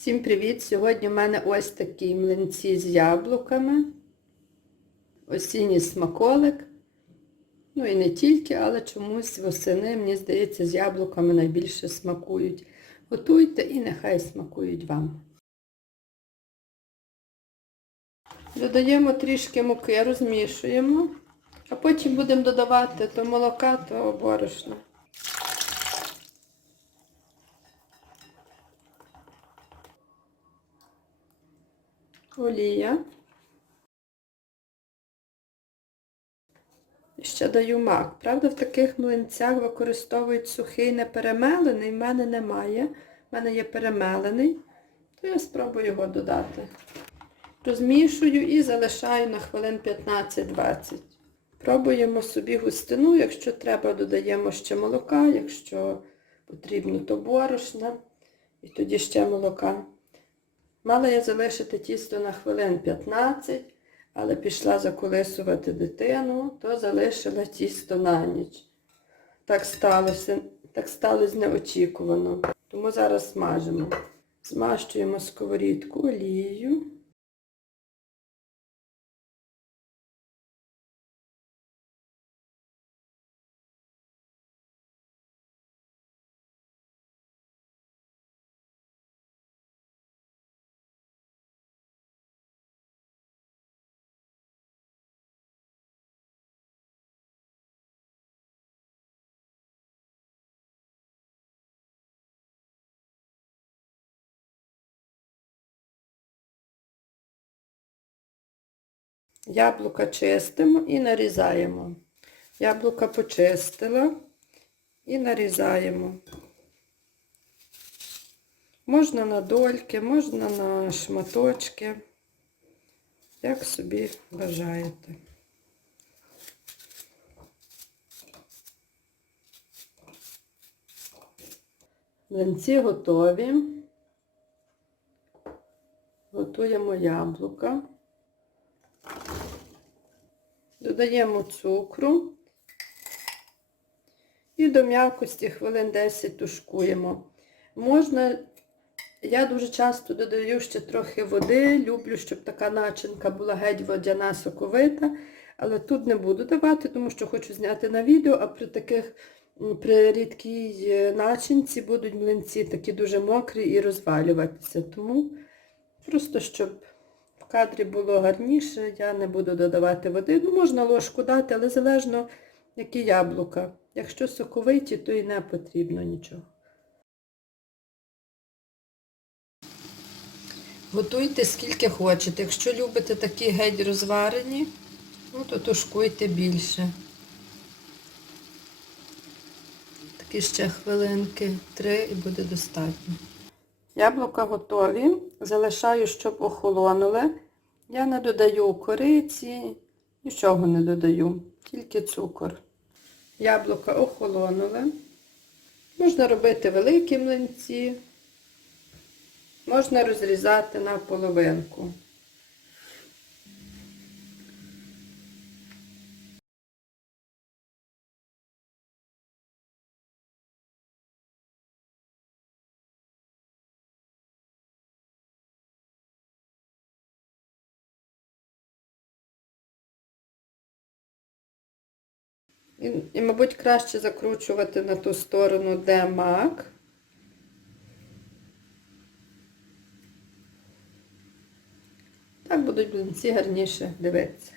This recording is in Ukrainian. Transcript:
Всім привіт! Сьогодні в мене ось такі млинці з яблуками. Осінній смаколик. Ну і не тільки, але чомусь восени, мені здається, з яблуками найбільше смакують. Готуйте і нехай смакують вам. Додаємо трішки муки, розмішуємо, а потім будемо додавати то молока, то борошна. Олія. Ще даю мак. Правда, в таких млинцях використовують сухий неперемелений, в мене немає. В мене є перемелений, то я спробую його додати. Розмішую і залишаю на хвилин 15-20. Пробуємо собі густину, якщо треба, додаємо ще молока, якщо потрібно, то борошна. І тоді ще молока. Мала я залишити тісто на хвилин 15, але пішла заколисувати дитину, то залишила тісто на ніч. Так сталося, так сталося неочікувано. Тому зараз смажимо. Змащуємо сковорідку олією. Яблука чистимо і нарізаємо. Яблука почистила і нарізаємо. Можна на дольки, можна на шматочки, як собі бажаєте. Млинці готові. Готуємо яблука. Додаємо цукру і до м'якості хвилин 10 тушкуємо. Можна, я дуже часто додаю ще трохи води, люблю, щоб така начинка була геть водяна соковита, але тут не буду давати, тому що хочу зняти на відео, а при таких, при рідкій начинці будуть млинці такі дуже мокрі і розвалюватися. Тому просто щоб кадрі було гарніше, я не буду додавати води. Ну, можна ложку дати, але залежно, які яблука. Якщо соковиті, то і не потрібно нічого. Готуйте скільки хочете. Якщо любите такі геть розварені, ну, то тушкуйте більше. Такі ще хвилинки, три і буде достатньо. Яблука готові. Залишаю, щоб охолонули. Я не додаю кориці, нічого не додаю, тільки цукор. Яблука охолонули. Можна робити великі млинці, можна розрізати на половинку. І, і, мабуть, краще закручувати на ту сторону, де мак. Так будуть блинці гарніше дивитися.